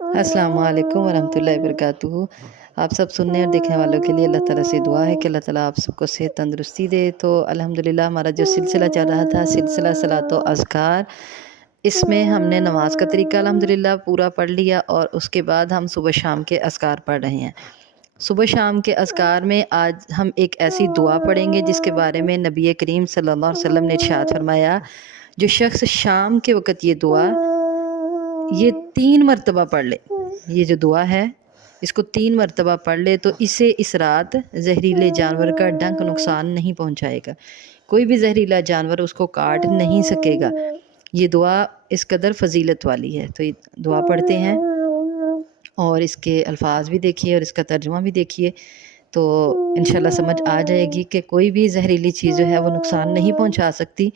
السلام علیکم ورحمۃ اللہ وبرکاتہ۔ آپ سب سننے اور دیکھنے والوں کے لیے اللہ تعالیٰ سے دعا ہے کہ اللہ تعالیٰ آپ سب کو صحت تندرستی دے۔ تو الحمدللہ ہمارا جو سلسلہ چل رہا تھا، سلسلہ صلاۃ و اذکار، اس میں ہم نے نماز کا طریقہ الحمدللہ پورا پڑھ لیا، اور اس کے بعد ہم صبح شام کے اذکار پڑھ رہے ہیں۔ صبح شام کے اذکار میں آج ہم ایک ایسی دعا پڑھیں گے جس کے بارے میں نبی کریم صلی اللہ علیہ وسلم نے ارشاد فرمایا، جو شخص شام کے وقت یہ 3 مرتبہ پڑھ لے، یہ جو دعا ہے اس کو 3 مرتبہ پڑھ لے تو اسے اس رات زہریلے جانور کا ڈنک نقصان نہیں پہنچائے گا، کوئی بھی زہریلا جانور اس کو کاٹ نہیں سکے گا۔ یہ دعا اس قدر فضیلت والی ہے، تو یہ دعا پڑھتے ہیں اور اس کے الفاظ بھی دیکھیے اور اس کا ترجمہ بھی دیکھیے، تو انشاءاللہ سمجھ آ جائے گی کہ کوئی بھی زہریلی چیز جو ہے وہ نقصان نہیں پہنچا سکتی۔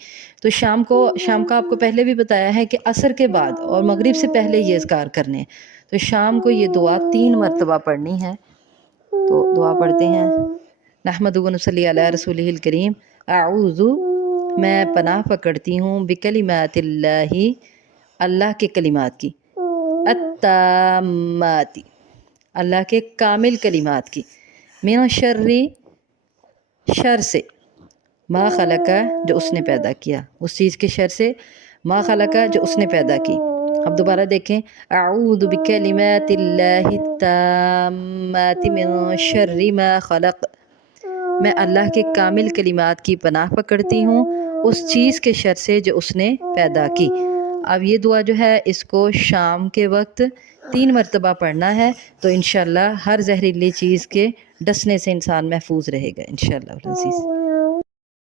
تو شام کا آپ کو پہلے بھی بتایا ہے کہ عصر کے بعد اور مغرب سے پہلے یہ اذکار کرنے ہیں، تو شام کو یہ دعا 3 مرتبہ پڑھنی ہے۔ تو دعا پڑھتے ہیں۔ نحمدہ و نصلی علی رسولہ الکریم۔ اعوذ، میں پناہ پکڑتی ہوں، بکلمات اللہ، اللہ کے کلمات کی، التامات، اللہ کے کامل کلمات کی، من شر، شر سے، ما خلقہ، جو اس نے پیدا کیا، اس چیز کے شر سے، ما خلقہ، جو اس نے پیدا کی۔ اب دوبارہ دیکھیں، اعوذ بکلمات اللہ التامات من شر ما خلق، میں اللہ کے کامل کلمات کی پناہ پکڑتی ہوں اس چیز کے شر سے جو اس نے پیدا کی۔ اب یہ دعا جو ہے اس کو شام کے وقت 3 مرتبہ پڑھنا ہے، تو انشاءاللہ ہر زہریلی چیز کے ڈسنے سے انسان محفوظ رہے گا انشاءاللہ العزیز۔